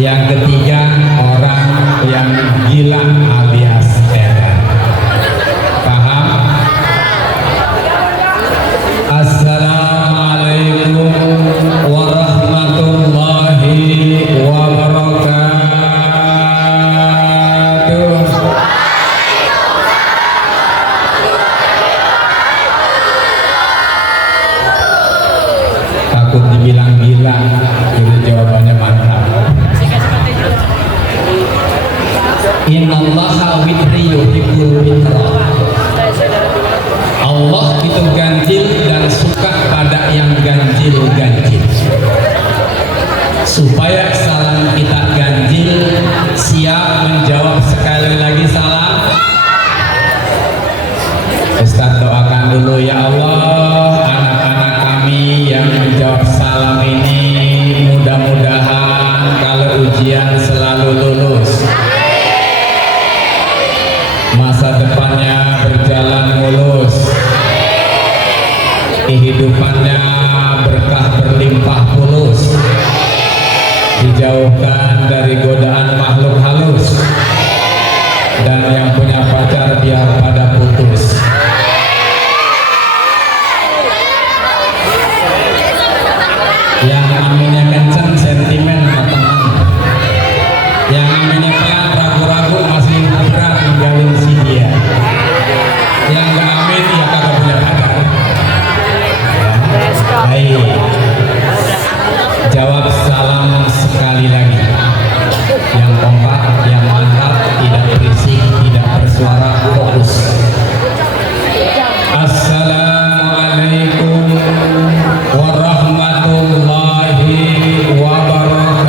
Yang ketiga, orang yang gila alias edan. Paham? Assalamualaikum warahmatullahi wabarakatuh. Takut dibilang gila, jadi jawabannya mantap. Innallaha witri yuhibbul witra. Allah itu ganjil dan suka pada yang ganjil-ganjil. Supaya salam kita ganjil, siap menjawab sekali lagi salam. Ustaz doakan dulu ya Allah, anak-anak kami yang menjawab salam ini mudah-mudahan kalau ujian selalu lulus, masa depannya berjalan mulus, kehidupannya berkah berlimpah pulus, dijauhkan dari godaan makhluk halus, dan yang punya pacar biar pada putus. Yang aminnya kenceng sentimen teman, yang aminnya pelan ragu-ragu masih berat ninggalin si dia. Yang gak amin ya kagak punya pacar. Baik, jawab salam sekali lagi, yang kompak, yang mantap, tidak berisik, tidak bersuara, fokus. Assalamualaikum warahmatullahi wabarakatuh.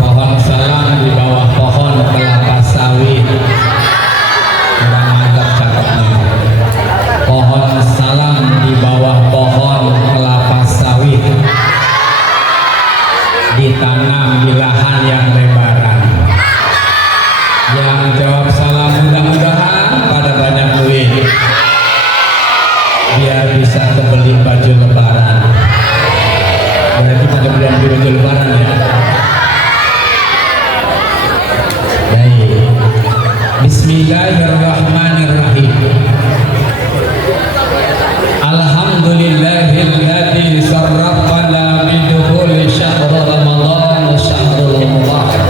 Pohon salam di bawah pohon kelapa sawit. Kurang mantap cakepnya. Pohon salam di bawah pohon kelapa sawit, ditanam di lahan yang lebaran. Yang jawab salam mudah-mudahan pada banyak duit, biar bisa kebeli baju lebaran. Berarti pada beli baju lebaran ya. Baik, bismillahirrahmanirrahim. Alhamdulillahilladzi syarrafana bidukhuli syahr Ramadan syahrul mubarak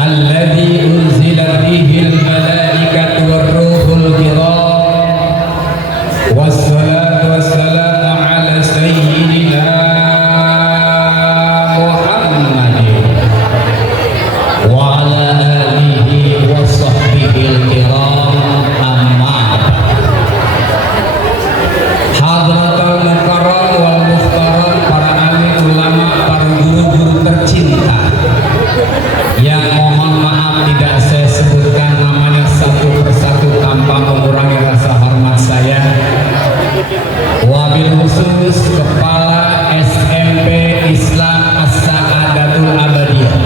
alladzi unzila fihi al-malaikatu war-ruhul kiram wassalatu wassalamu ala sayyidina Muhammadin wa ala alihi wa sahbihi al-kiram. Amma hadratul mukarram wal muhtaram, para alim ulama, para guru-guru tercinta yang mohon maaf tidak saya sebutkan namanya satu persatu tanpa mengurangi rasa hormat saya. Wabil khusus Kepala SMP Islam As-Sa'adatul Abadiyah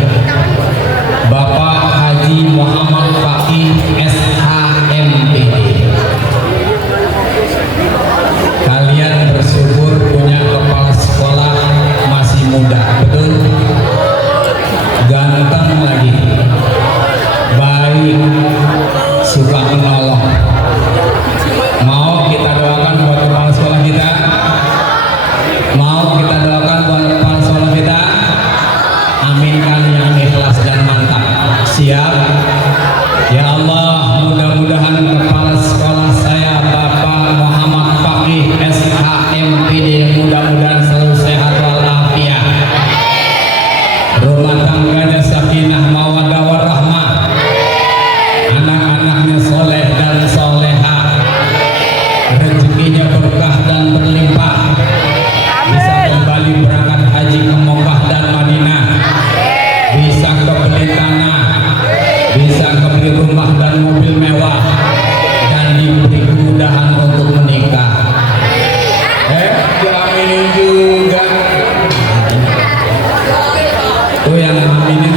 Bapak Haji Muhammad Faqih SHMPD. Kalian bersyukur punya kepala sekolah masih muda, betul? Ganteng lagi, baik, suka menolong. Mau kita doakan buat kepala sekolah kita? Mau kita doakan buat kepala sekolah kita? Aminkan yang ikhlas dan mantap. Siap? Ya Allah, mudah-mudahan kepala sekolah saya Bapak Muhammad Faqih SHMPD mudah-mudahan selalu sehat walafiat, rumah tangganya sakinah mawaddah warahmah, anak-anaknya soleh dan soleha, rezekinya berkah dan berlimpah, bisa kembali berangkat haji ke Mekah dan Madinah, bisa kebeli tanah, bisa kebeli rumah dan mobil mewah, dan diberi kemudahan untuk menikah. Diaminin juga. Tuh yang aminin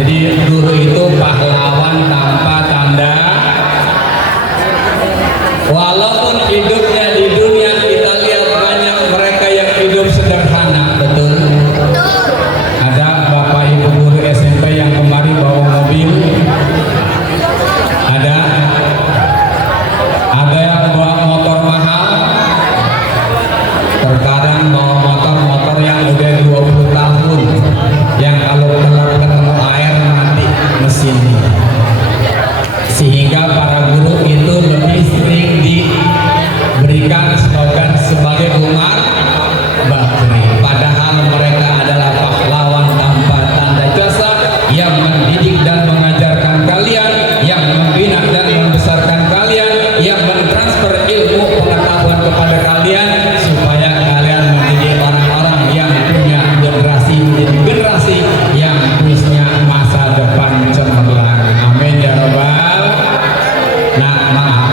Jadi guru itu pahlawan tanpa tanda. Walaupun hidupnya di dunia kita lihat banyak mereka yang hidup sederhana, betul? Ada bapak ibu guru SMP yang kemarin bawa mobil, ada yang bawa motor mahal, terkadang bawa motor yang udah 20 tahun, yang kalau telat ketemu air mati mesinnya. Sehingga para guru itu lebih sering diberikan slogan sebagai Umar Bakri, padahal mereka adalah pahlawan tanpa tanda jasa yang mendidik dan mengajarkan kalian, yang membina dan membesarkan kalian, yang mentransfer ilmu pengetahuan kepada kalian supaya kalian menjadi orang-orang yang punya generasi menjadi generasi yang punya masa depan cemerlang. Amin ya rabbal. Nah, maaf,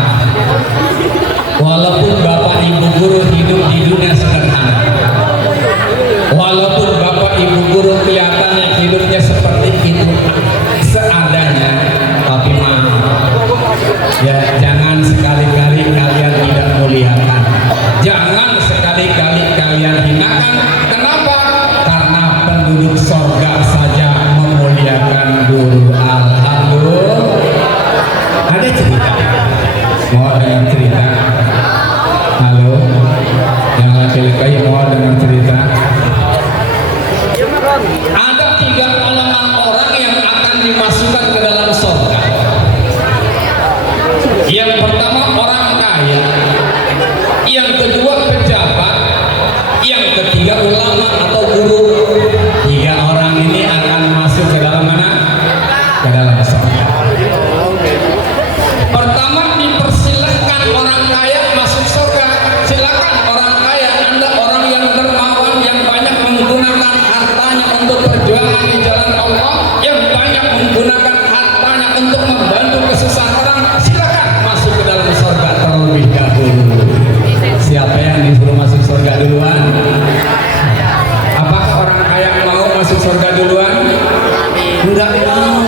walaupun bapak ibu guru hidup di dunia sederhana, walaupun bapak ibu guru kelihatannya hidupnya seperti itu seadanya, tapi maaf ya, jangan sekali-kali kalian tidak muliakan, jangan sekali-kali kalian hinakan. Kenapa? Karena penduduk sorga saja memuliakan guru. Alhamdulillah. Ada cerita, mau dengar cerita? Halo, yang laki-laki mau dengar cerita? Ada 3 golongan orang yang akan dimasukkan ke dalam surga. Yang pertama orang kaya, yang kedua pejabat, yang ketiga ulama atau guru. 3 orang ini akan masuk ke dalam mana? Ke dalam surga. Pertama, dipersilahkan orang kaya masuk surga. Silakan orang kaya, Anda orang yang dermawan, yang banyak menggunakan hartanya untuk perjuangan di jalan Allah, yang banyak menggunakan hartanya untuk membantu kesusahan orang, silakan masuk ke dalam surga terlebih dahulu. Siapa yang disuruh masuk surga duluan? Apakah orang kaya mau masuk surga duluan? Enggak mau.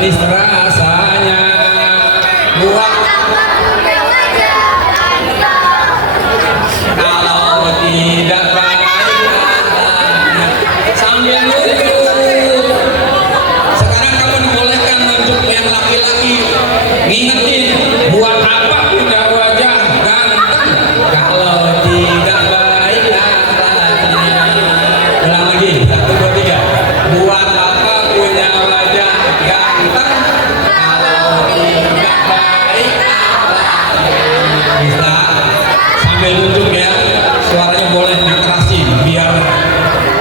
manis rasanya. Buah kalau tidak baik akhlaknya. Sambil nunjuk. Sekarang kamu dibolehkan nunjuk yang laki-laki. Ngingetin, buat apa punya wajah ganteng kalau tidak baik akhlaknya. Ulang lagi, 1, 2, 3. Buat apa punya wajah ganteng kalau tidak baik akhlaknya. Bisa sambil nunjuk ya, suaranya boleh dikerasin biar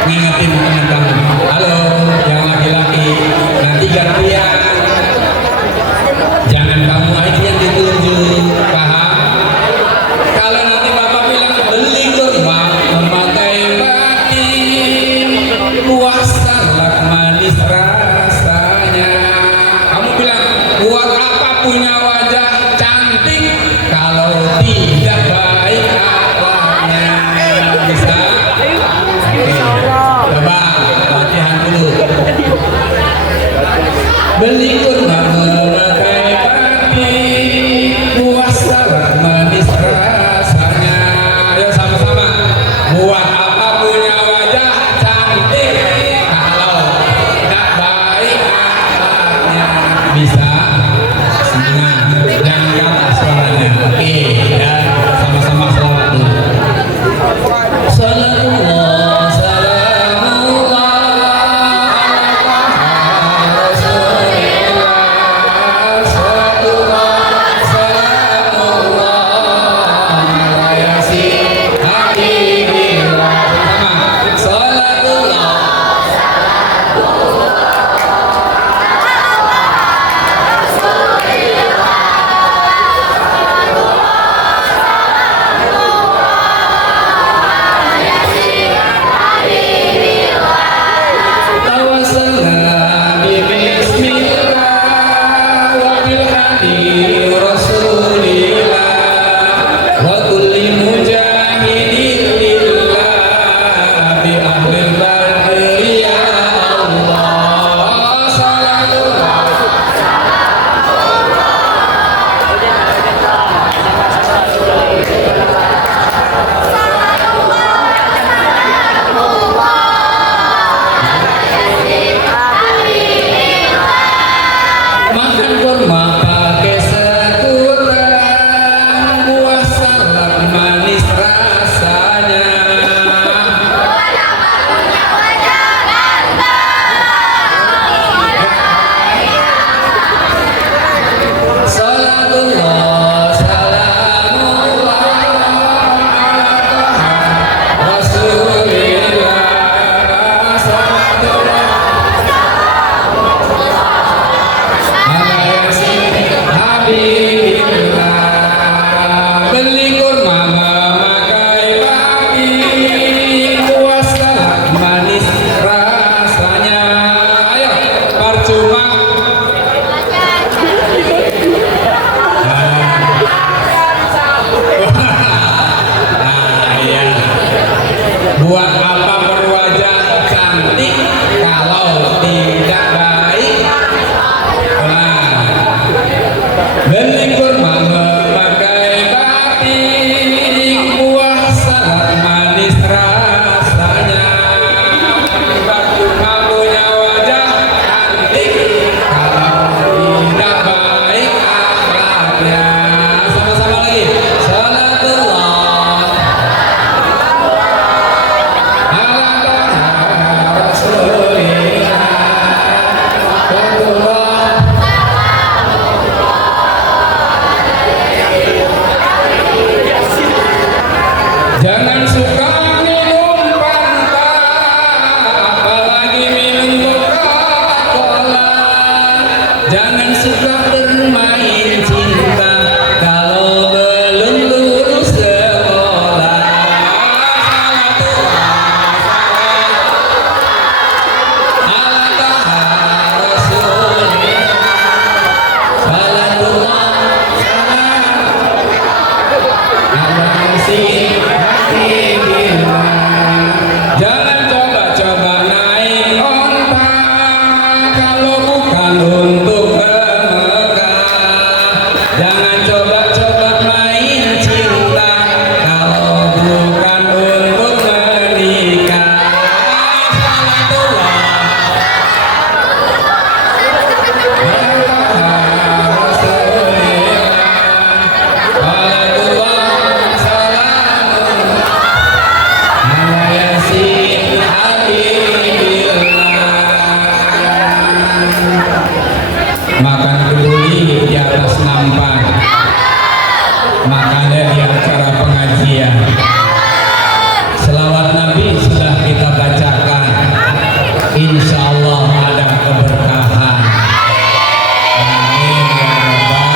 ngingetin teman kamu. Halo yang laki-laki, nanti gantian, jangan kamu aja yang ditunjuk, paham? Kalau nanti bapak bilang beli gerbang memakai batin, buah salak manis rasanya, kamu bilang buat apa punya wajah cantik kalau tidak baik akhlaknya. Bisa? Coba latihan dulu. Beli kurma memakai batin, buah salak manis rasanya. Ayo sama-sama. Buat apa punya wajah cantik kalau tidak baik akhlaknya. Bisa? Semangat. Jangan kalah suaranya. Oke, ya. Sama-sama selawat dulu. Salamullah, salamullah ala Rasulillah, salamullah, salamullah ala yasin habibillah. Sama, salamullah makan peduli di atas nampan, makannya di acara pengajian. Selawat Nabi sudah kita bacakan, insya Allah ada keberkahan. Amin ya rabbal.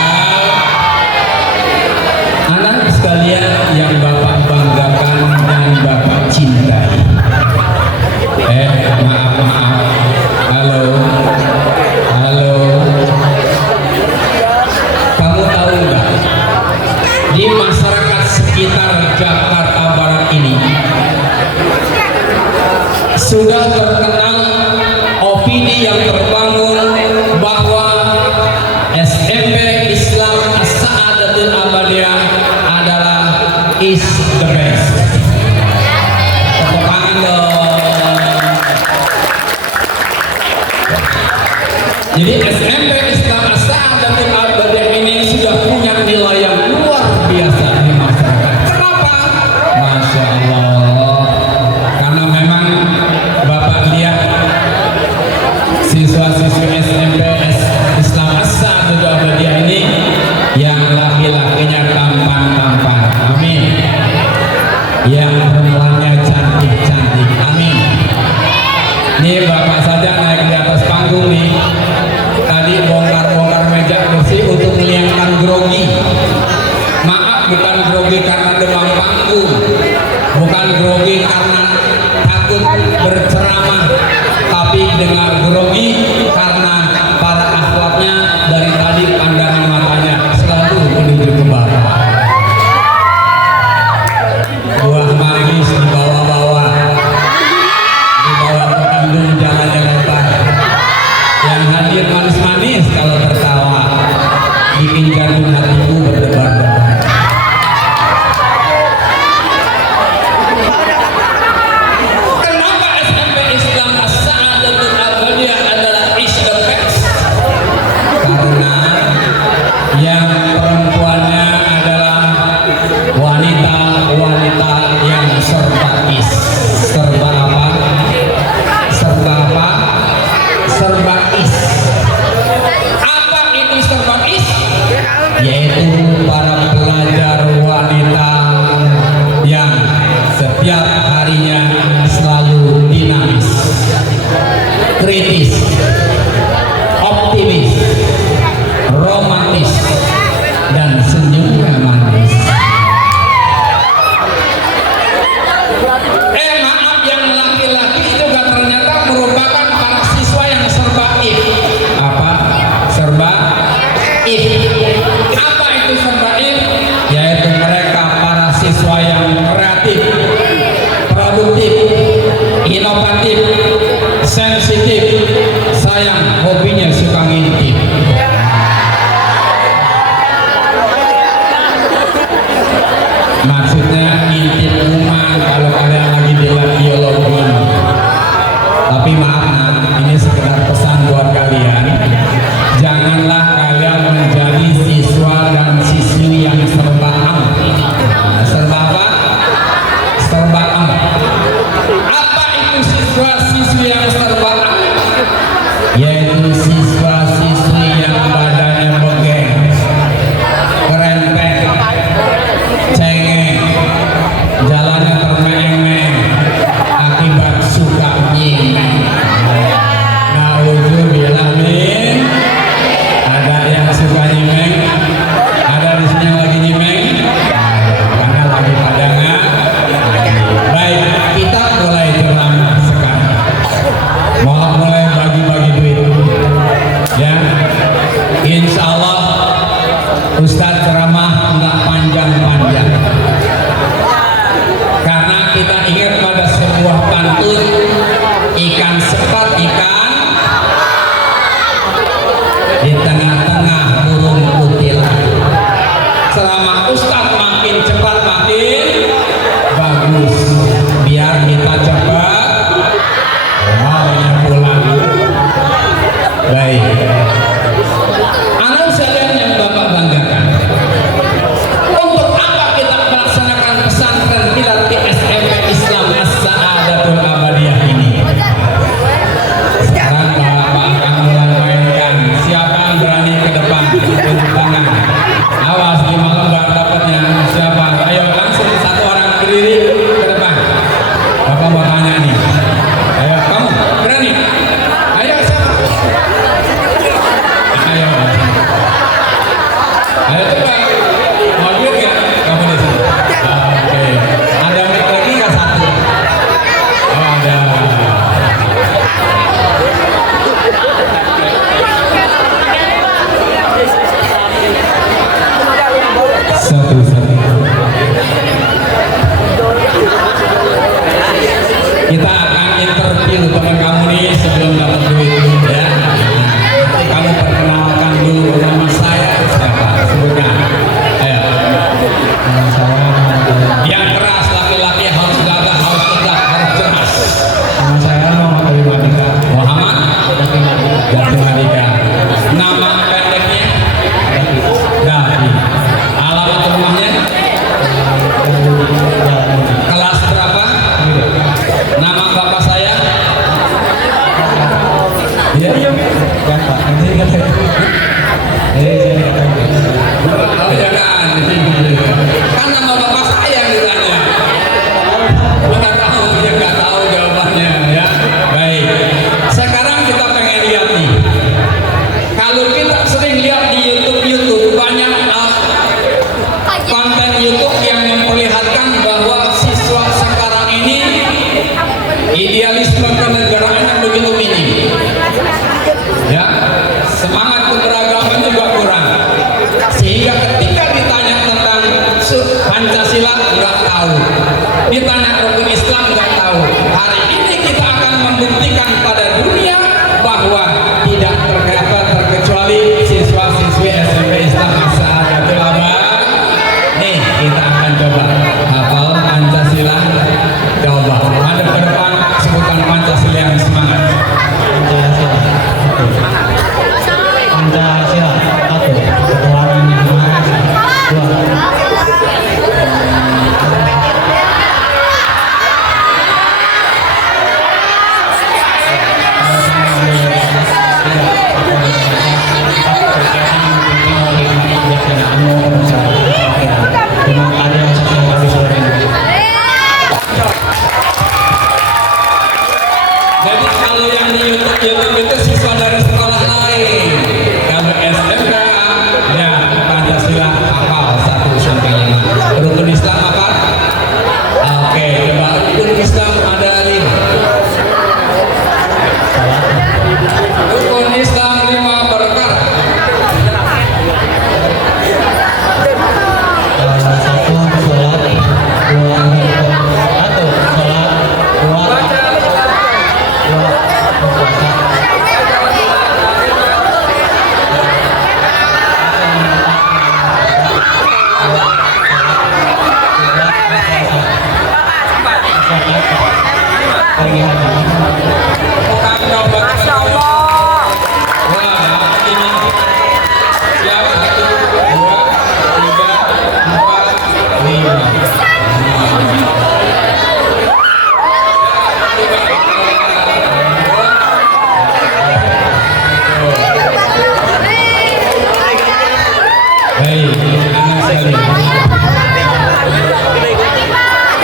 Anak sekalian yang Bapak banggakan dan Bapak cintai. Maaf. Halo. Kamu tahu nggak? Di masyarakat sekitar Jakarta Barat ini sudah terkenal opini yang terbangun bahwa SMP Islam As-Sa'adatul Abadiyah adalah is the best. Tepuk tangan dong. Jadi SMP Islam As-Sa'adatul Abadiyah ini sudah punya nilai yang luar biasa di masyarakat. Kenapa? Masya Allah. Karena memang Bapak lihat siswa-siswi SMP Islam As-Sa'adatul Abadiyah ini yang laki-lakinya tampan-tampan. Amin. Yang perempuannya cantik-cantik. Amin. Nih Bapak saja naik di atas panggung nih. Tadi bongkar-bongkar meja kursi untuk menyiapkan grogi. Maaf, bukan grogi karena demam panggung, bukan grogi karena takut berceramah, tapi dengar grogi karena para akhlaknya dari tadi pandangan matanya selalu menuju ke bawah. Buah manggis di bawah-bawah, dibawa ke kandung jalannya lebar. Yang hadir manis-manis kalau tertawa, bikin jantung hatiku berdebar-debar. Kenapa SMP Islam As-Sa'adatul Abadiyah adalah is the best? Karena yang perempuannya adalah wanita-wanita yang serba is. Serba apa? Serba apa? Serba is. Apa itu serba is? Yaitu para pelajar wanita yang setiap harinya selalu dinamis, kritis, optimis, romantis, dan senyumnya manis. Maaf, yang laki-laki juga ternyata merupakan para siswa yang serba if. Apa? Serba if. Apa itu serba if? Yaitu mereka para siswa yang kreatif, produktif, inovatif, sensitif, sayang, hobinya suka ngintip. Maksudnya ngintip rumah kalau kalian lagi di biologi. Tapi maaf nak, ini sekedar pesan buat kalian. Janganlah kalian menjadi siswa dan siswi yang serba am. Serba apa? Serba am. Apa itu siswa-siswi yang serba am? Yaitu siswa-siswi yang badannya begeng, kerempeng, cengeng, jalannya termeng-meng akibat suka nyimeng. Nauzubillah min. Ada yang suka nyimeng? Ada di sini yang lagi nyimeng? Karena lagi padangan. Baik, kita mulai ceramah sekarang. Mau mulai bagi-bagi duit, ya. Insya Allah Ustadz ceramah nggak panjang-panjang, karena kita ingat pada sebuah pantun, ikan sepat ikan di tengah-tengah burung kutilan. Selama Ustadz makin cepat makin bagus, biar kita cepat maunya pulang. Baik, anak sekalian yang Bapak banggakan, untuk apa kita melaksanakan pesantren kilat di SMP Islam As-Sa'adatul Abadiyah ini? Sekarang Bapak akan mulai mainkan. Siapa yang berani semangat keberagaman juga kurang, sehingga ketika ditanya tentang Pancasila nggak tahu, ditanya rukun Islam nggak tahu. Hari ini kita akan membuktikan pada dunia bahwa tidak terkecuali siswa-siswi SMP Islam As-Saadatul Abad. Nih kita akan coba hafal Pancasila. Coba madep ke depan, sebutkan Pancasila yang semangat. Pancasila satu, Tuhan yang Maha Esa. Dua, Jadi kalau yang di YouTube itu siswa dari sekolah lain. Kalau SMK ya Pancasila hafal 1 sampai 5. Rukun Islam apa? Oke, coba rukun Islam ada 5. Rukun Islam 5 perkara. satu sholat, dua satu sholat, dua puasa. Masya Allah. Wah, ini siapa? 1, 2, 3, 4, 5.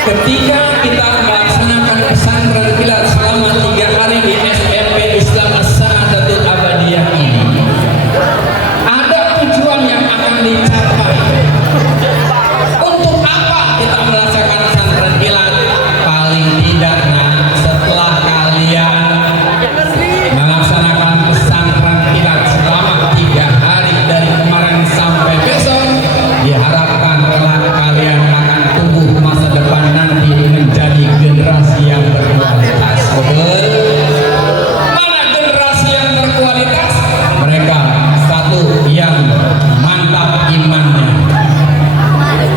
Ketika kita melaksanakan pesantren kilat selama 3 hari di SMP Islam As-Saadatul Abadiyah ini, ada tujuan yang akan dicapai. Untuk apa kita melaksanakan pesantren kilat? Paling tidak setelah kalian melaksanakan pesantren kilat selama 3 hari dari kemarin sampai besok, diharapkan kelak kalian akan tumbuh masa depan nanti menjadi generasi yang berkualitas. Betul? Mana generasi yang berkualitas? Mereka satu yang mantap imannya,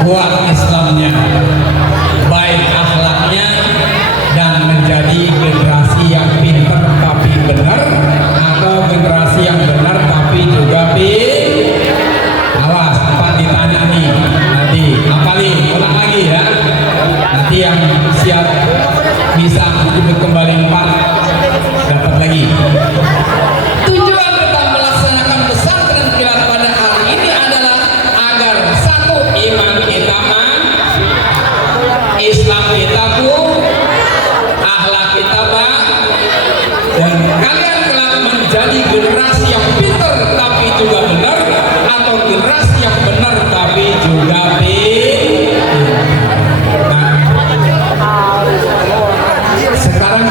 kuat Islamnya, baik akhlaknya, dan menjadi generasi yang pintar tapi benar, atau generasi yang benar tapi juga awas, 4 ditanya nih nanti apalin, ulang lagi ya. Nanti yang siap bisa menyebut kembali 4 dapat lagi. Tujuan kita melaksanakan pesantren kilat pada hari ini adalah agar satu, iman kita Islam kita akhlak kita dan kalian kelak menjadi generasi yang pintar tapi juga benar, atau generasi yang benar tapi juga sekarang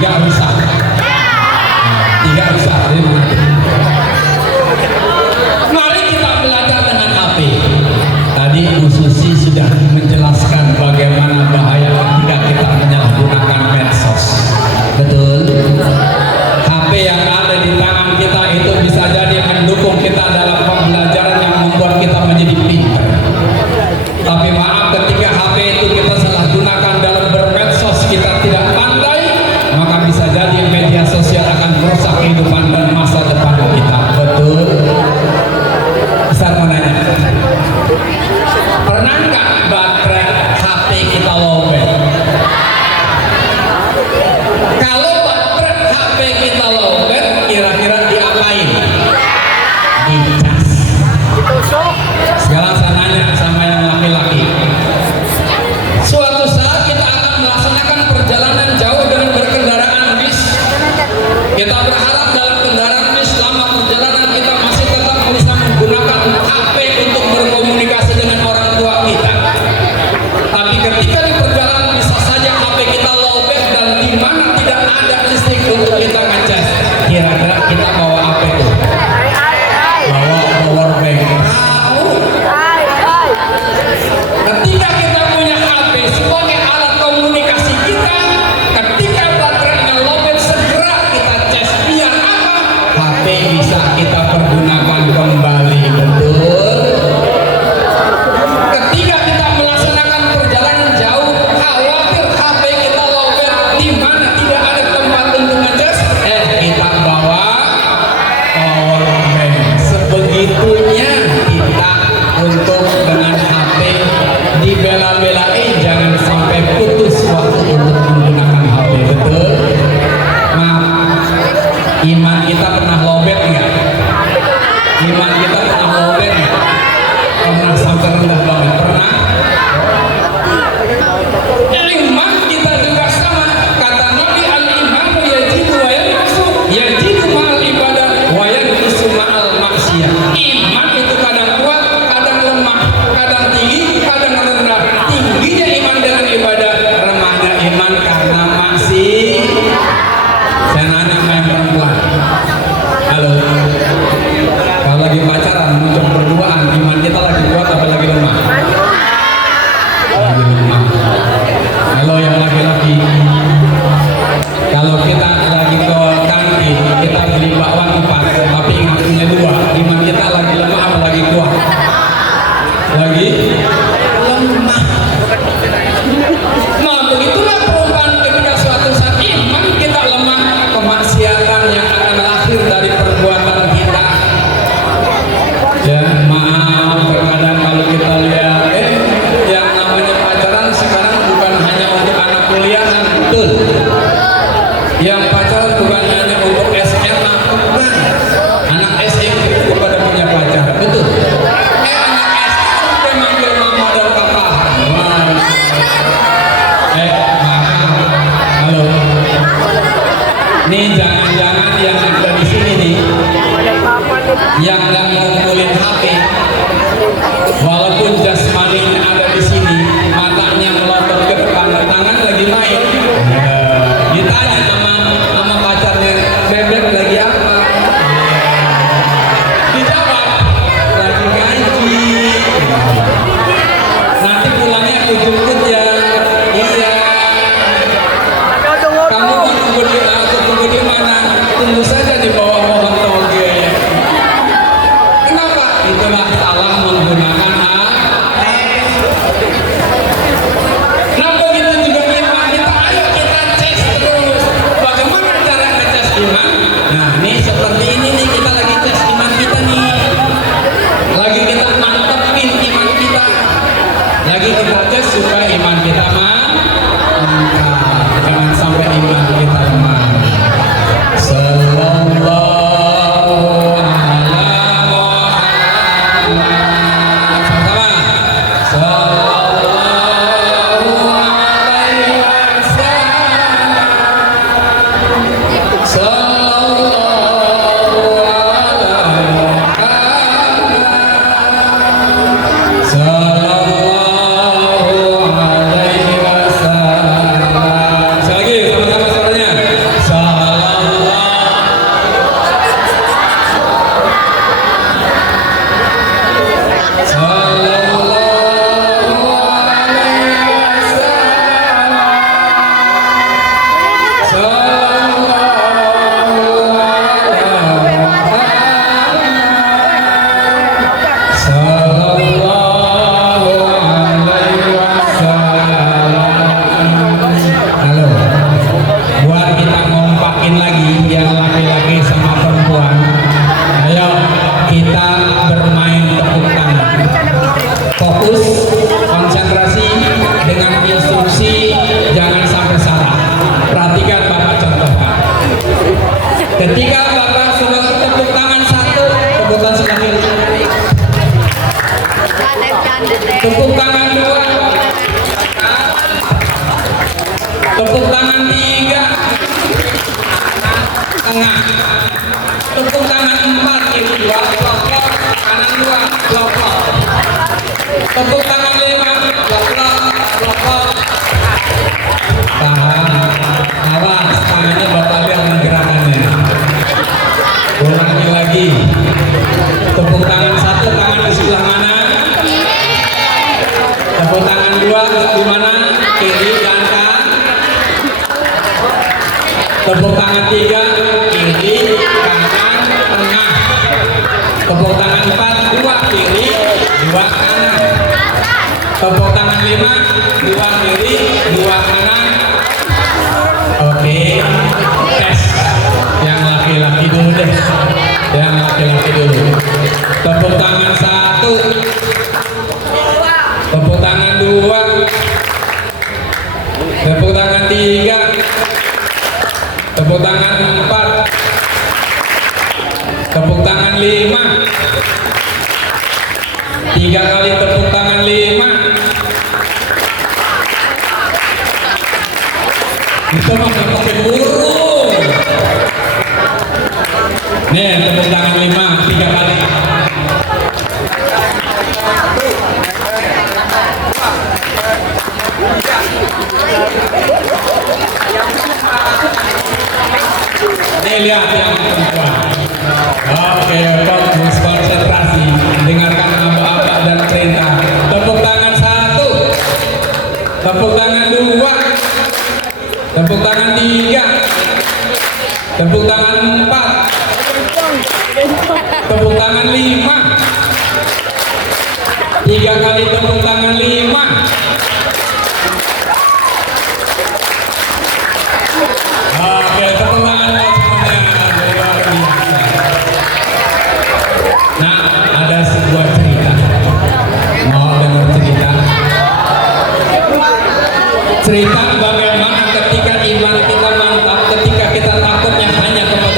Tiga rusak. Tiga rusak. Mari kita belajar dengan HP. Tadi Bu Susi sudah menjelaskan bagaimana bahaya ketika kita menyalahgunakan medsos. Betul. HP yang ada di tangan kita itu bisa jadi mendukung kita dalam pembelajaran yang membuat kita menjadi pintar. Tapi maaf, ketika HP itu kita salah gunakan dalam bermedsos, kita tidak pandai, maka bisa jadi media sosial akan merusak kehidupan dan masa depan kita. Betul. Ustaz mau nanya, pernah nggak baterai HP kita lowbat? Kalau baterai HP kita lowbat, kira-kira diapain? Dicas. Sekarang saya nanya sama yang laki-laki. Suatu saat kita akan melaksanakan perjalanan jauh dengan berkendaraan bis. Kita berharap dalam kendaraan bis selama perjalanan kita masih tetap bisa menggunakan HP untuk berkomunikasi dengan orang tua kita. Tapi ketika di perjalanan bisa saja HP kita lowbat dan di mana tidak ada listrik untuk kita ngecas. Kira-kira kita bawa apa itu? Bawa power bank. Ketika kita punya HP sebagai alat komunikasi kita, ketika baterainya lowbat segera kita cas. Biar apa? HP bisa kita pergunakan kembali. Betul. Ketika kita melaksanakan perjalanan jauh, khawatir HP kita lowbat di mana tidak ada tempat untuk ngecas, kita bawa power bank. Sebegitunya kita untuk dengan HP dibela-belain, jangan sampai putus waktu untuk menggunakan HP. Betul. Maaf, iman kita pernah lowbat nggak? Iman kita pernah lowbat nggak? Pernah sampai rendah banget? Pernah? Iman kita juga sama. Kata Nabi, al-imanu yajidu wa yanqusu, yajidu ma'al ibadah wa yanqusu ma'al maksiyah. Iman itu kadang kuat, kadang lemah, kadang tinggi, kadang rendah. Tingginya iman dengan ibadah, remahnya iman karena maksiat. Saya nanya sama yang perempuan, halo, kalau lagi pacaran muncul berduaan, iman kita lagi kuat apa lagi lemah? Lagi lemah. Halo yang laki-laki, kalau kita lagi ke kantin, kita beli bakwan 4, tapi ingat punya 2, iman kita lagi lemah apa lagi kuat? Lagi lemah. Nah, begitulah perubahan ketika suatu saat iman kita lemah, kemaksiatan yang akan lahir dari perbuatan kita. Ya, maaf, terkadang kalau kita lihat, yang namanya pacaran sekarang bukan hanya untuk anak kuliahan, betul. Yang pacaran bukan hanya untuk SMA, bukan. Anak SMP juga pada punya pacar, betul. Anak SMP manggil mama dan papa. Maaf, halo. Nih jangan-jangan yang ada di sini nih, yang nggak ngumpulin HP, walaupun jasmaninya ada di sini, matanya melotot ke depan, tangan lagi main. Ditanya sama pacarnya, bebek lagi apa? Dijawab, lagi ngaji. Nanti pulangnya aku jemput ya. Iya. Kamu mau tunggu di mana? Tunggu saja di bawah pohon toge. Ketika Bapak sudah tepuk tangan satu, tepukan selanjutnya. Tepuk tangan dua, tepuk tangan tiga, tengah. Tepuk tangan empat, kiri dua, pelopor, kanan dua, pelopor. Tepuk tangan lima, pelopor, pelopor. Tahan, awas, tangannya Bapak lihat gerakannya. Ulangi lagi. Tepuk tangan satu, tangan di sebelah mana? Tepuk tangan dua di mana? Kiri dan kanan. Tepuk tangan tiga, kiri, kanan, tengah. Tepuk tangan empat, dua kiri, dua kanan. Tepuk tangan lima, dua kiri, dua kanan. Oke, tes. Yang laki-laki dulu deh. Yang laki-laki dulu. Tepuk tangan satu. Tepuk tangan dua. Tepuk tangan tiga. Tepuk tangan empat. Tepuk tangan lima. Tiga kali tepuk tangan lima. Itu mah pakai burung. Nih tepuk tangan lima, tiga kali. Nih lihat yang perempuan. Oke, fokus konsentrasi. Dengarkan abah-abah dan perintah. Tepuk tangan satu. Tepuk tangan dua. Tepuk tangan tiga. Tepuk tangan empat. Tepuk tangan lima. Tiga kali tepuk tangan lima. Oke, tepuk tangan semuanya. Luar biasa. Nah, ada sebuah cerita. Mau dengar cerita? Cerita bagaimana ketika iman kita mantap, ketika kita takutnya hanya kepada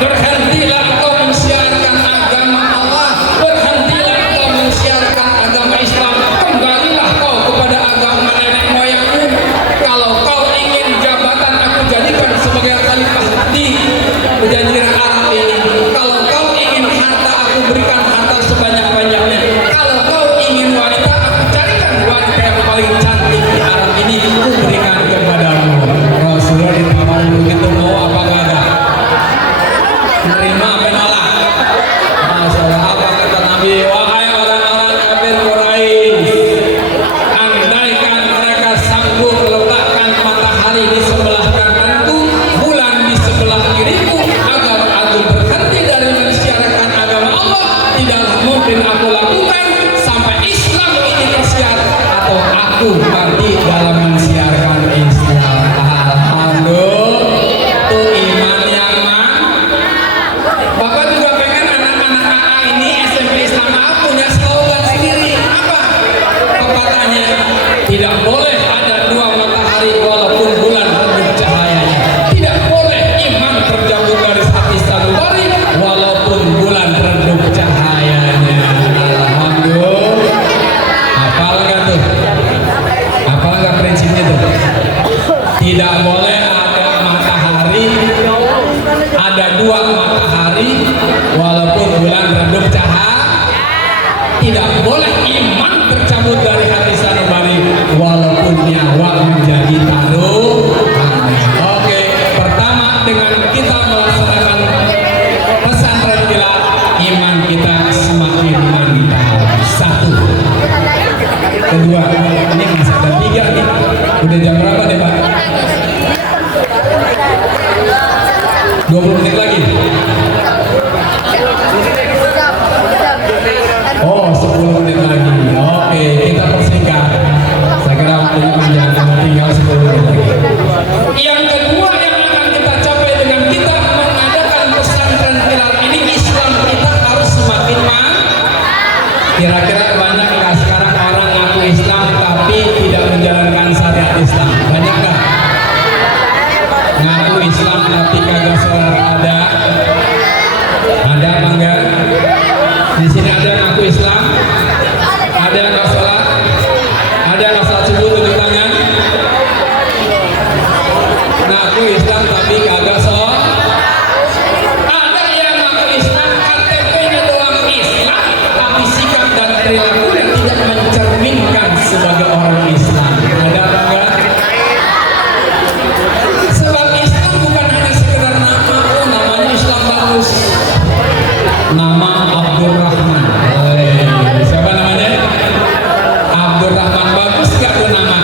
Berhentilah kau mensiarkan agama Allah, berhentilah kau mensiarkan agama Islam, kembalilah kau kepada agama nenek moyangmu. Kalau kau ingin jabatan aku jadikan sebagai khalifah di Jazirah Arab ini, kalau kau ingin harta aku berikan harta sebanyak-banyaknya, kalau kau ingin wanita aku carikan wanita yang paling cantik di Arab ini, aku berikan kepadamu. Rasulullah ditawar begitu, mau apa enggak ada? Menerima apa nolak? Masalah apa kata Nabi? Wahai orang-orang kafir Quraisy, andaikan mereka sanggup meletakkan matahari di sebelah kananku, bulan di sebelah kiriku, agar aku berhenti dari mensiarkan agama Allah, tidaklah mungkin aku lakukan sampai Islam ini tersiar atau aku mati dalam mensiarkan Islam. Alhamdulillah, itu iman yang Bapak juga pengen anak-anak AA ini SMP Islam AA punya slogan sendiri. Apa? Pepatahnya, tidak boleh ada dua matahari walaupun bulan redup cahayanya. Tidak boleh iman terjabut dari hati sanubari walaupun bulan redup cahayanya. Alhamdulillah. Hafal nggak tuh? Hafal nggak prinsipnya tuh? Tidak boleh ada matahari, ada dua matahari walaupun bulan redup cahaya. Tidak boleh iman tercabut dari hati sanubari walaupun nyawa menjadi taruhan. Oke, pertama dengan kita melaksanakan pesantren kilat, iman kita semakin mantap. Satu. Kedua, ini masih ada tiga nih. Udah jam berapa deh Pak? 20 menit lagi. Oh, 10 menit lagi. Oke, kita persingkat. Saya kira waktunya panjang, tinggal 10 menit lagi. Yang kedua yang akan kita capai dengan kita mengadakan pesantren kilat ini, Islam kita harus semakin mantap. Kira-kira banyak nggak sekarang orang ngaku Islam tapi tidak menjalankan syariat Islam? Banyak nggak? Ngaku Islam tapi kagak sholat, ada? Ada apa enggak? Di sini ada yang ngaku Islam? Ada yang nggak sholat? Ada yang nggak sholat subuh, tunjuk tangan? Ngaku Islam tapi kagak sholat? Ada yang ngaku Islam, KTP-nya doang Islam, tapi sikap dan perilakunya tidak mencerminkan sebagai orang Islam. Ada apa enggak? Sebab Islam bukan hanya sekedar nama, oh namanya Islam bagus. Nama Abdurrahman. Siapa namanya? Abdurrahman, bagus gak tuh nama?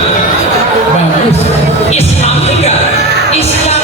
Bagus. Islam enggak? Islam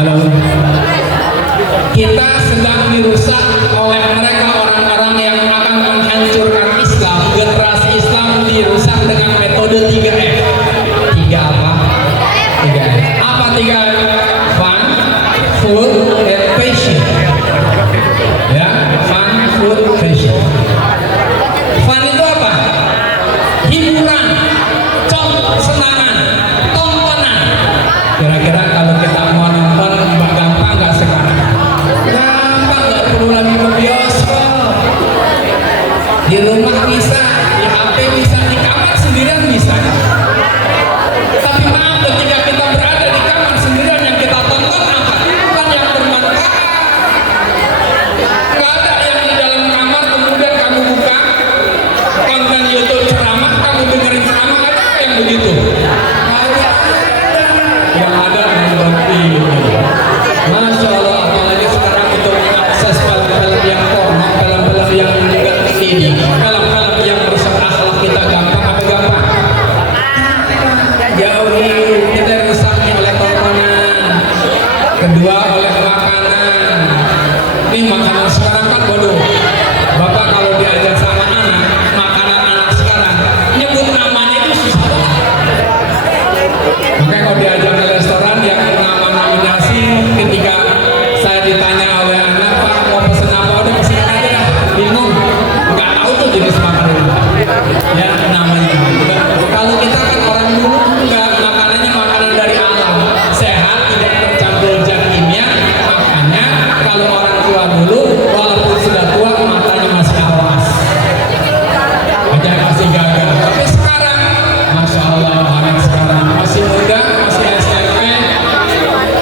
Halo. Kita sedang dirusak oleh mereka orang-orang yang akan menghancurkan Islam. Generasi Islam dirusak dengan metode 3F. 3 apa? 3F. Apa 3F? Fun, food, and fashion. Ya, fun, food, fashion. Fun itu apa? Hiburan, senangan, tontonan. Kira-kira kalau kita mau nonton gampang nggak sekarang? Gampang, nggak perlu lagi ke bioskop. Di rumah bisa, di HP bisa, di kamar sendirian bisa. Tapi maaf, ketika kita berada di kamar sendirian yang kita tonton apa? Bukan yang bermanfaat. Nggak ada yang di dalam kamar kemudian kamu buka konten YouTube ceramah, kamu dengerin ceramah, ada yang begitu? Yang ada nonton film. Masya Allah, apalagi sekarang itu mengakses film-film yang porno, film-film yang juga ini, film-film yang merusak akhlak kita gampang apa gampang? Jauhi, kita rusaknya oleh tontonan. Kedua oleh makanan. Ini makanan sekarang kan bodoh. Bapak kalau diajak sama anak, makanan anak sekarang nyebut namanya itu susah banget. Makanya kalau diajak ke restoran yang nama-namanya asing, ketika saya ditanya oleh anak, Pak mau pesen apa, udah pesen aja dah, bingung, nggak tahu tuh jenis makanan ya namanya. Kalau kita kan orang dulu enggak, makanannya makanan dari alam, sehat, tidak tercampur zat kimia. Makanya kalau orang tua dulu walaupun sudah tua matanya masih awas aja masih gagal. Tapi sekarang Masya Allah, anak sekarang masih muda, masih SMP,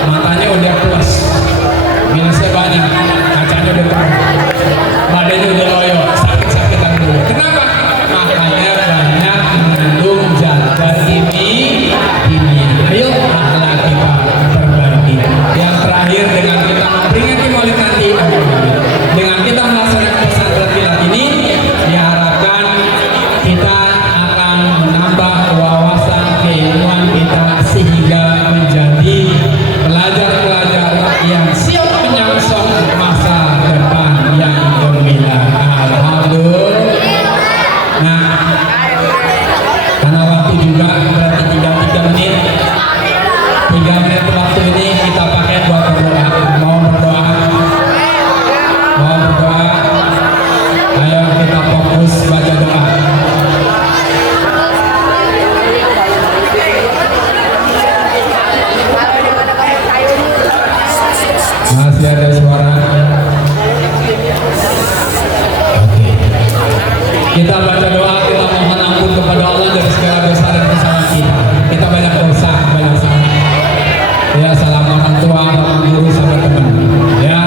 matanya udah plus, minusnya banyak, kacanya udah terang, badannya udah loyo, sakit-sakitan dulu. Kenapa? Makanya banyak mengandung zat-zat kimia. Ayo akhlak kita perbaiki. Yang terakhir, dengan kita memperingati Maulid nanti, dengan kita melaksanakan pesantren kilat ini, diharapkan kita akan menambah wawasan keilmuan kita sehingga menjadi pelajar-pelajar yang siap menyongsong masa depan yang gemilang. Alhamdulillah. Nah, karena waktu juga berarti tinggal 3 menit. 3 menit waktu ini kita pakai buat berdoa. Mau berdoa? Mau berdoa? Ayo kita fokus baca doa. Masih ada suara? Oke. Kita baca doa, kita mohon ampun kepada Allah dari segala dosa dan kesalahan kita. Kita banyak dosa, banyak salah. Ya, salah orang tua, orang guru, sama teman. Ya,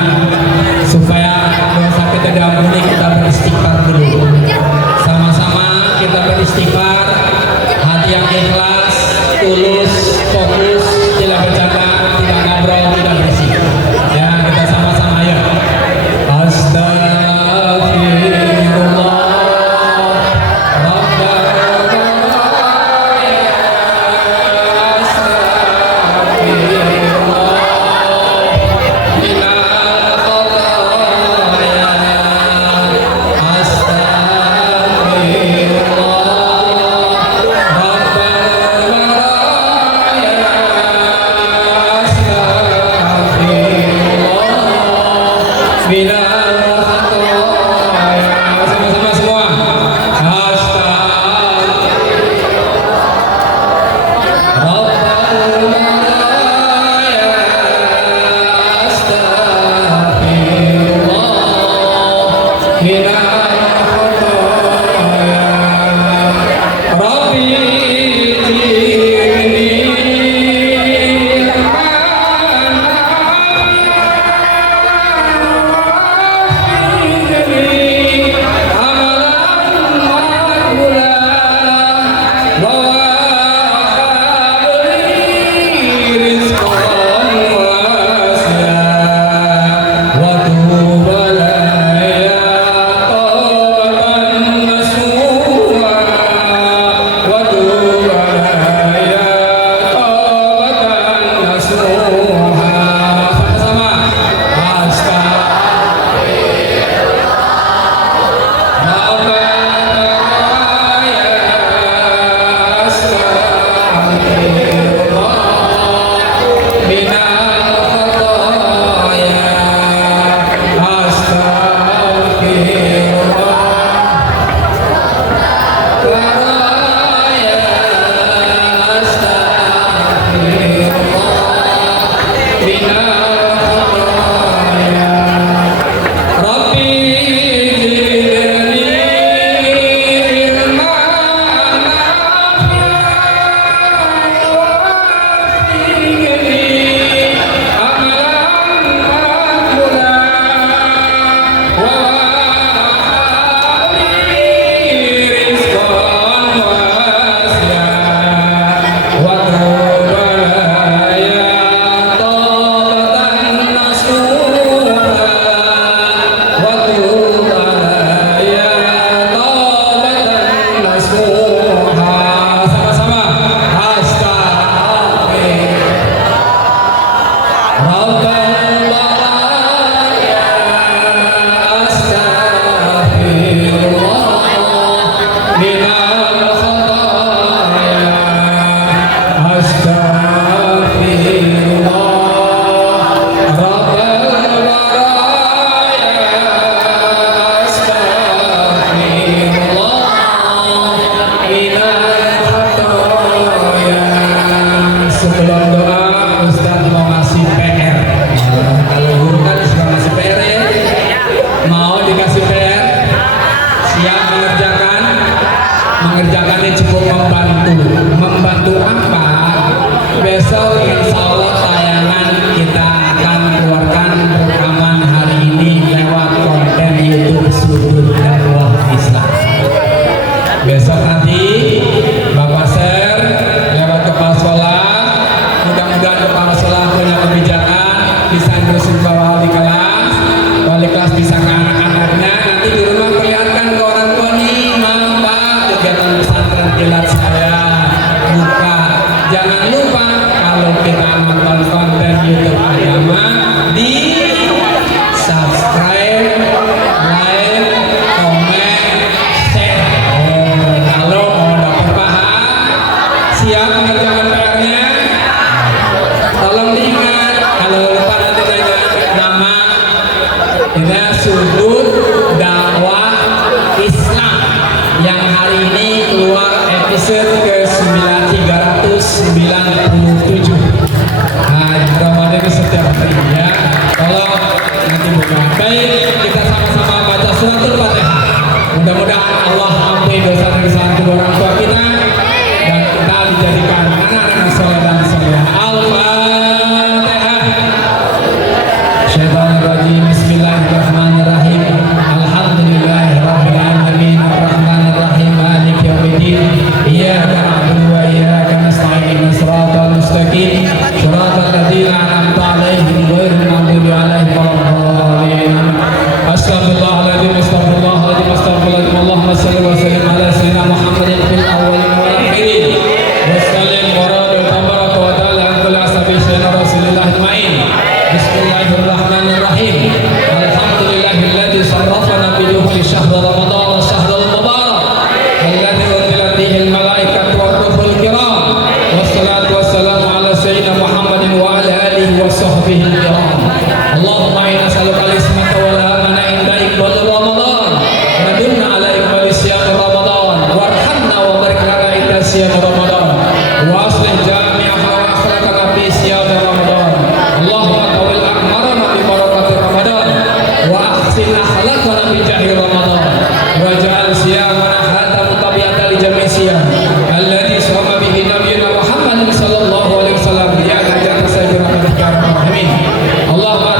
supaya dosa kita diampuni, kita beristighfar dulu. Sama-sama kita beristighfar, hati yang ikhlas, tulus, fokus, tidak bercanda, tidak ngobrol, tidak bersih. Ya, kita sama-sama ya. Astagfirullah. Mengerjakannya cukup membantu apa? Besok insya Allah tayangan kita akan keluarkan rekaman hari ini lewat konten YouTube Sudut Dakwah Islam. Besok nanti Bapak share lewat kepala sekolah. Mudah-mudahan kepala sekolah punya kebijakan, bisa terusin ke wali kelas bisa ke anak-anaknya. Nanti di rumah perlihatkan ke orang tua nih, kegiatan pesantren kilat saya buka. Jangan lupa kalau kita nonton konten YouTube agama di subscribe, like, komen, share. Kalau mau dapat paham, siap mengerjakan PR-nya. Tolong diingat, kalau lupa nanti tanya nama. Kita Sudut Dakwah Islam yang hari ini keluar episode ke-397. Nah, Ramadan setiap hari ya. Tolong nanti buka. Baik, kita sama-sama baca suratul Fatihah. Mudah-mudahan Allah ampuni dosa dan kesalahan kedua orang tua kita dan kita dijadikan anak-anak soleh dan soleh. Al-Fatihah. Syaitanirrajim. Bismillahirrahmanirrahim. Alhamdulillahirabbil alamin arrahmanir rahim maliki yaumiddin. Iyyaka na'budu wa iyyaka nasta'in. Shiratal mustaqim. Shiratal ladzina an'amta 'alaihim ghairil maghdubi 'alaihim waladdallin. Astaghfirullahaladzim, astaghfirullahaladzim, astaghfirullahaladzim. Allahumma shalli wa sallim ala sayyidina Muhammadin fil awwalin wal akhirin. Wa sallim wa radil tabaraka wa ta'ala an kulli ashabi sayyidina Rasulillah ajma'in. Bismillahirrahmanirrahim. Alhamdulillahilladzi sarrafana bi dukhuli syahr Ramadan wa syahrul mubarak. Alladzi unzilat fihi al-malaikatu war-ruhul kiram. Wassalatu wassalamu ala sayyidina Muhammadin wa ala alihi wa sahbihi al-kiram. Allahumma inna nas'aluka al-ismata wal amana inda iqbal Ramadan. Nadunna ala iqbal siyam Ramadan. Warhamna wa barik lana inda siyam Ramadan. Wa aslih jami'a wa akhlaqana fi siyam Ramadan. Allahumma tawil a'marana bi barakati Ramadan wa ahsin akhlaqana bi jahi Ramadan waj'al siyamana hadha mutabiyatan li jami' siyam alladhi sama bihi nabiyyuna Muhammadin sallallahu alaihi wasallam ya ajal sayyidina Muhammad. Amin. Allahumma